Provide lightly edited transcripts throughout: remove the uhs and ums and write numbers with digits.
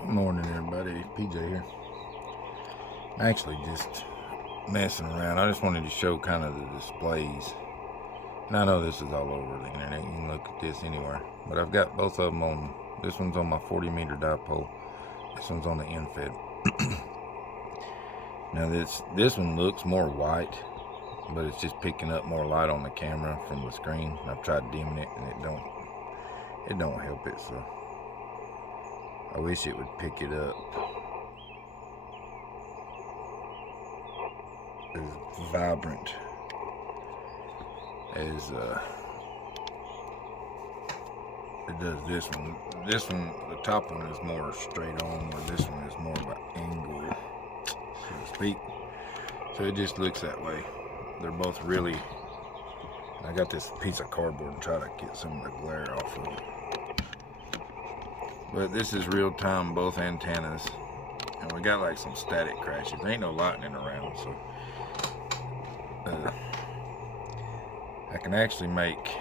Good morning, everybody. PJ here. I'm actually just messing around. I just wanted to show kind of the displays. And I know this is all over the internet. You can look at this anywhere. But I've got both of them on. This one's on my 40-meter dipole. This one's on the end-fed. Now this one looks more white, but it's just picking up more light on the camera from the screen. I've tried dimming it, and it don't help it. So I wish it would pick it up as vibrant as it does this one. This one, the top one, is more straight on, where this one is more of an angle, so to speak. So it just looks that way. They're both really. I got this piece of cardboard and try to get some of the glare off of it. But this is real time, both antennas, and we got like some static crashes. There ain't no lightning around, so I can actually make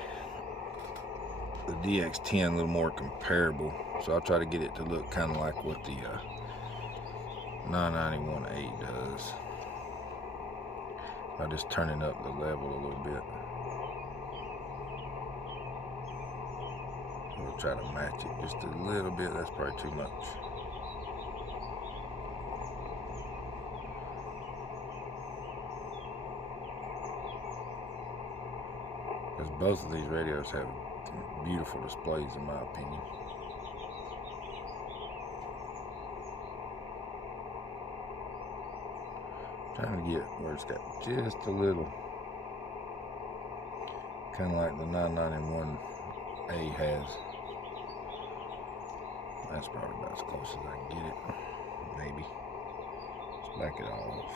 the DX10 a little more comparable. So I'll try to get it to look kind of like what the 991A does by just turning up the level a little bit. We'll try to match it just a little bit. That's probably too much. Because both of these radios have beautiful displays, in my opinion. Trying to get where it's got just a little, kind of like the 991A has. That's probably about as close as I can get it. Maybe. Let's back it off.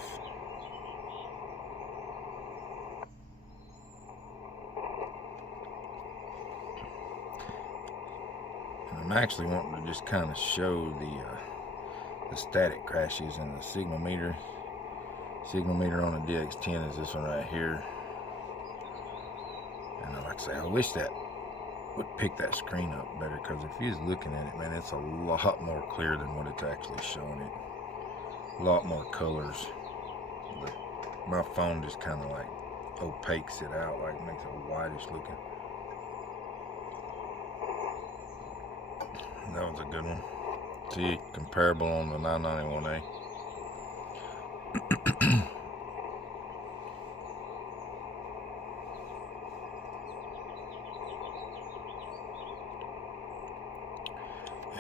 And I'm actually wanting to just kind of show the static crashes and the signal meter. Signal meter on the DX10 is this one right here. And like I say, I wish that would pick that screen up better, because if you're looking at it, man, it's a lot more clear than what it's actually showing it. A lot more colors. But my phone just kind of like opaques it out, like makes it whitish looking. That was a good one. See, comparable on the 991A.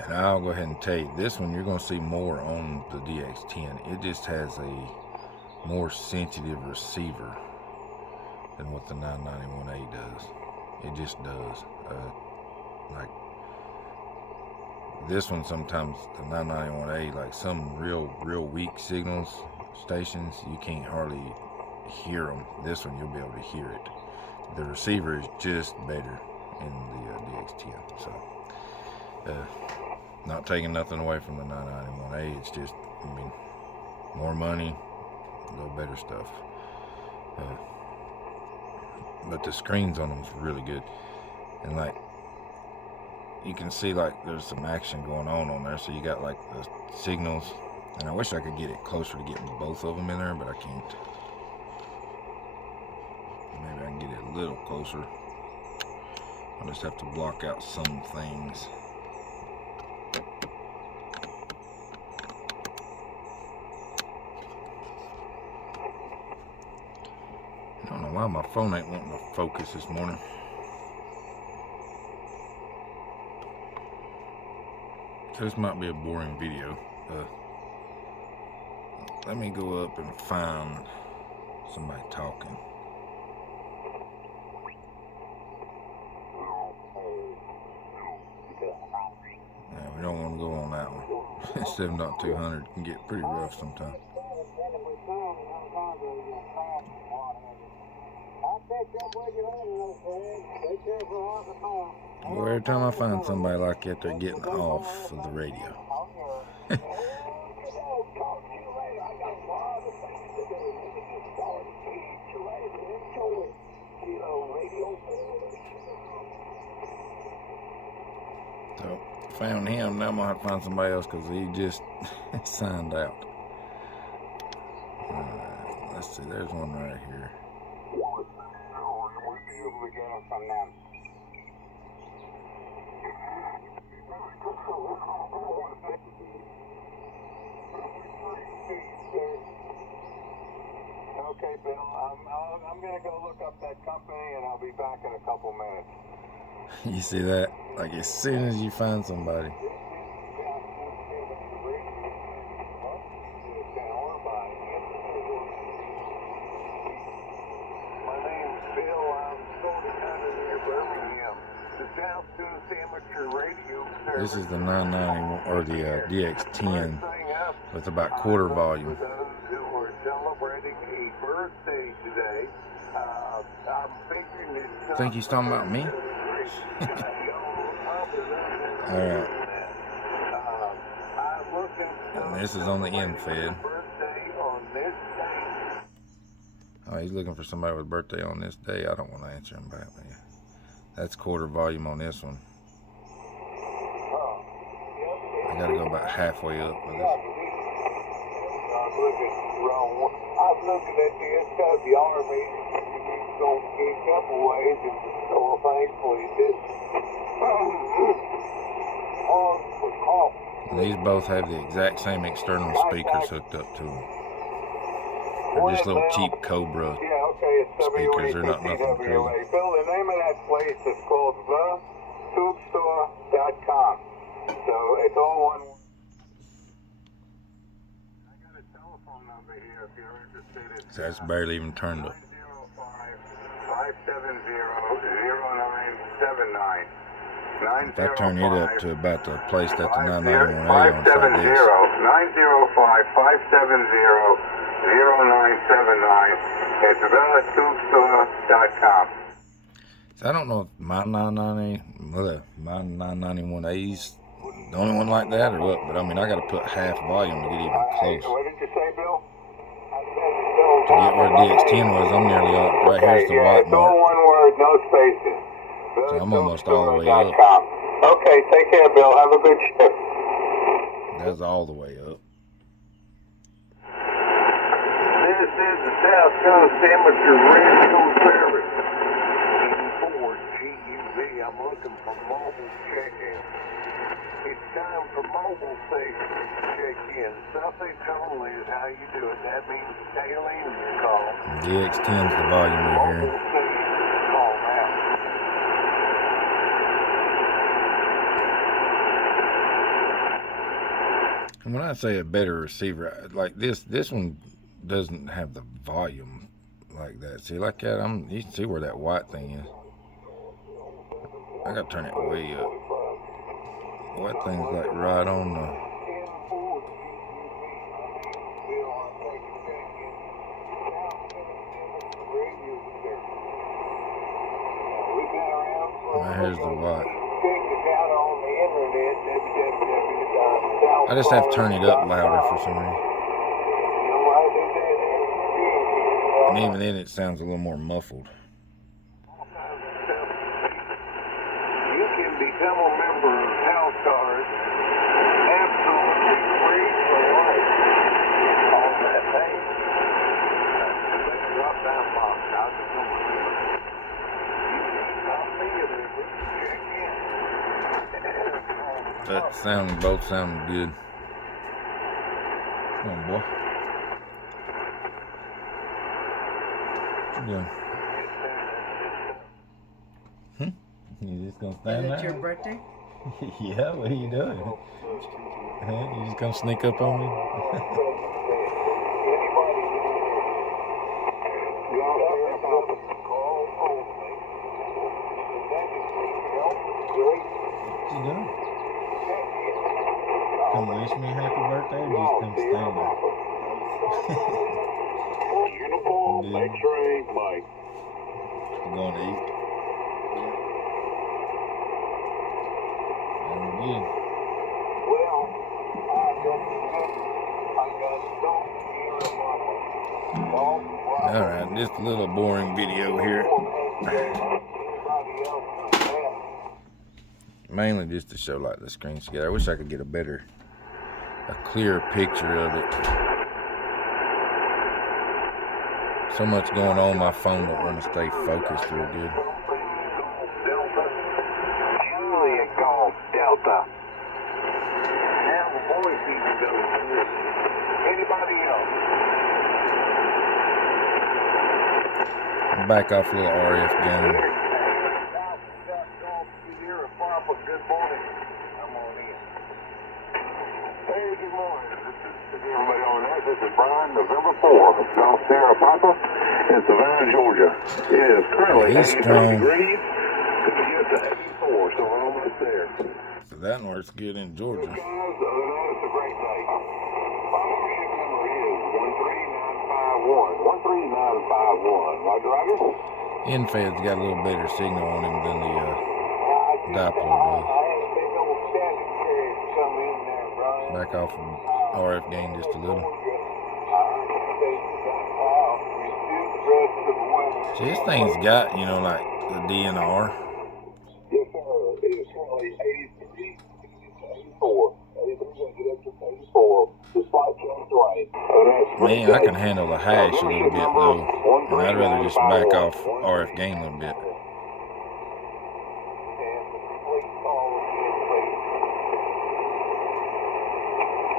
And I'll go ahead and tell you, this one you're going to see more on the DX10. It just has a more sensitive receiver than what the 991A does. It just does. Like this one, sometimes the 991A, like some real weak signals stations, you can't hardly hear them. This one you'll be able to hear it. The receiver is just better in the DX10. So not taking nothing away from the 991A, it's just, I mean, more money, a little better stuff. But the screens on them is really good. And like, you can see like there's some action going on there. So you got like the signals. And I wish I could get it closer to getting both of them in there, but I can't. Maybe I can get it a little closer. I'll just have to block out some things. I don't know why my phone ain't wanting to focus this morning. So this might be a boring video. Let me go up and find somebody talking. Yeah, we don't want to go on that one. 7.200 can get pretty rough sometimes. Well, every time I find somebody like that, they're getting off of the radio. So found him. Now I'm gonna have to find somebody else because he just signed out. Let's see, there's one right here. Okay, Bill, I'm going to go look up that company and I'll be back in a couple minutes. You see that? Like as soon as you find somebody. My name's Bill. I'm sold down near Birmingham. The South Coast Amateur Radio Service. This is the 990 or the DX10 with about quarter volume. For those who are celebrating a birthday today, I'm figuring it's I think he's talking about me. Alright. And this is on the end fed. Oh, he's looking for somebody with a birthday on this day. I don't want to answer him back. Man. That's quarter volume on this one. I gotta go about halfway up with this. I'm looking at the SWR meeting. It's going to be a couple ways, and so thankfully this And these both have the exact same external speakers hooked up to them. They're just little cheap Cobra speakers. They're not nothing crazy. Bill, the name of that place is called thetubestore.com. So it's all one. I got a telephone number here if you're interested. So that's barely even turned up. 905-570-0979. If I turn it up to about the place that the 991A on, it's like 905-570-0979. It's thetubestore.com. So I don't know if my 991A's the only one like that or what, but I mean I gotta put half volume to get even close. What did you say, Bill? To get where DX10 was, I'm nearly up. Right here's the white it's all mark. one word, no spaces. So I'm almost all the way up. Okay, take care, Bill. Have a good shift. That's all the way up. This is the South Coast Amateur Radio Service. Ford GUV. I'm looking for mobile check-in. It's time for mobile station check-in. Suffix only is how you do it. That means tailing your call. DX10's the volume we're hearing. Mobile station call now. And when I say a better receiver, like this one doesn't have the volume like that. See, like that, you can see where that white thing is. I gotta turn it way up. White thing's like right on the. Right here's the white. I just have to turn it up louder for some reason. And even then it sounds a little more muffled. You can become a member of House Cars absolutely free for life. All that thing. Drop down box. I'll become a member. That both sound good. Come on, boy. What you doing? You just gonna stand there? Is it your birthday? Yeah, what are you doing? You just gonna sneak up on me? What you doing? Come wish me a happy birthday or just come stand there? Uniform, X-ray, Mike. You going to eat? Sounds good. Well, Alright, just a little boring video here. mainly just to show like the screens together. I wish I could get a clearer picture of it. So much going on, my phone don't want to stay focused real good. Juliet Golf Delta. Now the boys need to go to this. Anybody else? Back off a little RF game. Good morning. I'm on in. Hey, good morning. Everybody on that. This is Brian, November 4th, South Sierra Papa in Savannah, Georgia. It is currently 83 degrees. It's just 84, so we're almost there. So that works good in Georgia. Guys, other than that, it's a great day. My membership number is 13951. 13951. Roger, Roger. Infed's got a little better signal on him than the Diplo does. Back off from RF gain just a little. See, this thing's got, you know, like the DNR. Yes, sir. It is currently 83 to 84. 83 get up to 84. The spot change right. Man, I can handle the hash a little bit though, and I'd rather just back off RF gain a little bit.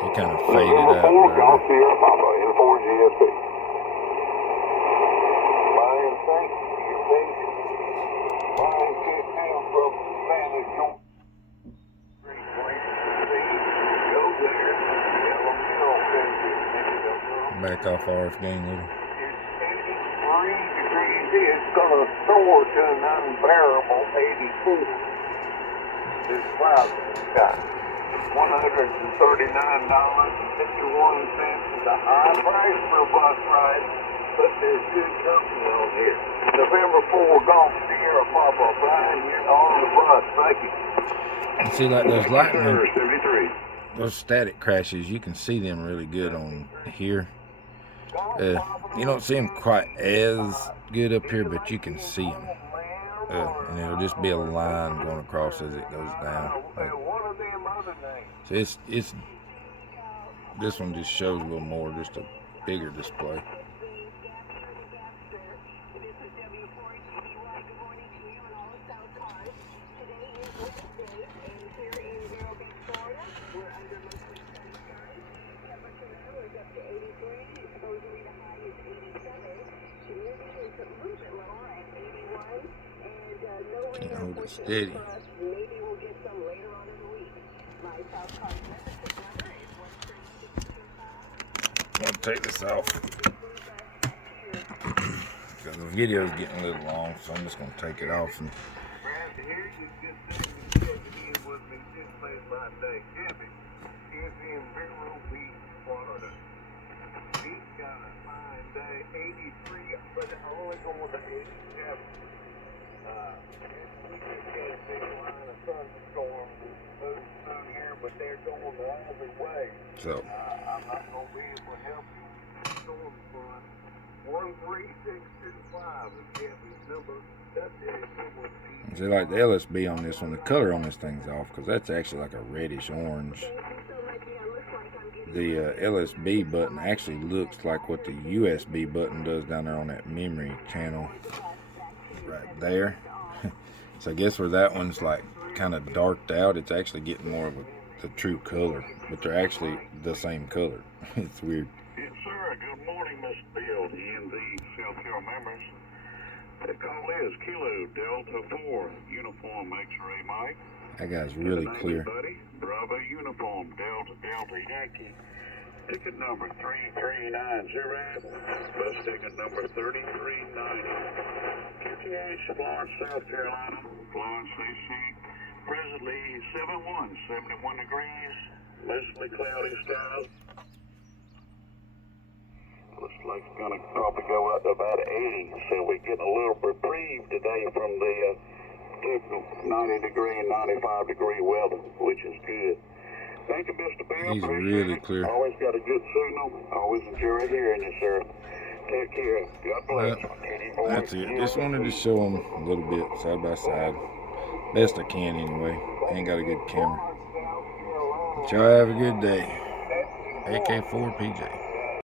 He kind of faded out. Golf Sierra Papa in 4 GSP. Brian, thank you for your patience. Brian came down from Spanish. Go there. Back off RF gain a little. It's 83 degrees. It's going to soar to an unbearable 84. This cloud in the sky. $139.51 is a high price for a bus ride, but there's good company on here. November 4 Golf Sierra Papa. Brian, you're on the bus. Thank you. And see, like those lightning, 73. those static crashes, you can see them really good on here. You don't see them quite as good up here, but you can see them. And it'll just be a line going across as it goes down. So it's this one just shows a little more, just a bigger display. Can't hold it steady. I'll take this off. Because the video's getting a little long, so I'm just going to take it off. And but they're going the other way. so I'm not going to be able to help you. Storm Front 13625 is Gabby's number. see, like the LSB on this one, the color on this thing's off because that's actually like a reddish orange. The LSB button actually looks like what the USB button does down there on that memory channel right there. So I guess where that one's like kind of darked out, it's actually getting more of the true color, but they're actually the same color. It's weird. Yes, sir. Good morning, Mr. Bill, the NV South Carolina members. The call is Kilo Delta 4 Uniform X-Ray Mike. That guy's really clear. Buddy. Bravo Uniform Delta Yankee. Ticket number 3390. Bus ticket number 3390. QTH Florence, South Carolina. Florence, AC. Presently 71 degrees. Mostly cloudy skies. Looks like it's going to probably go up to about 80. So we're getting a little reprieve today from the typical 90 degree and 95 degree weather, which is good. Thank you, Mr. Bill. He's really clear. Always got a good signal. Always enjoy hearing you, sir. Take care. God bless. That's it. Just wanted to show them a little bit side by side. Best I can anyway. Ain't got a good camera. But y'all have a good day. AK4 PJ.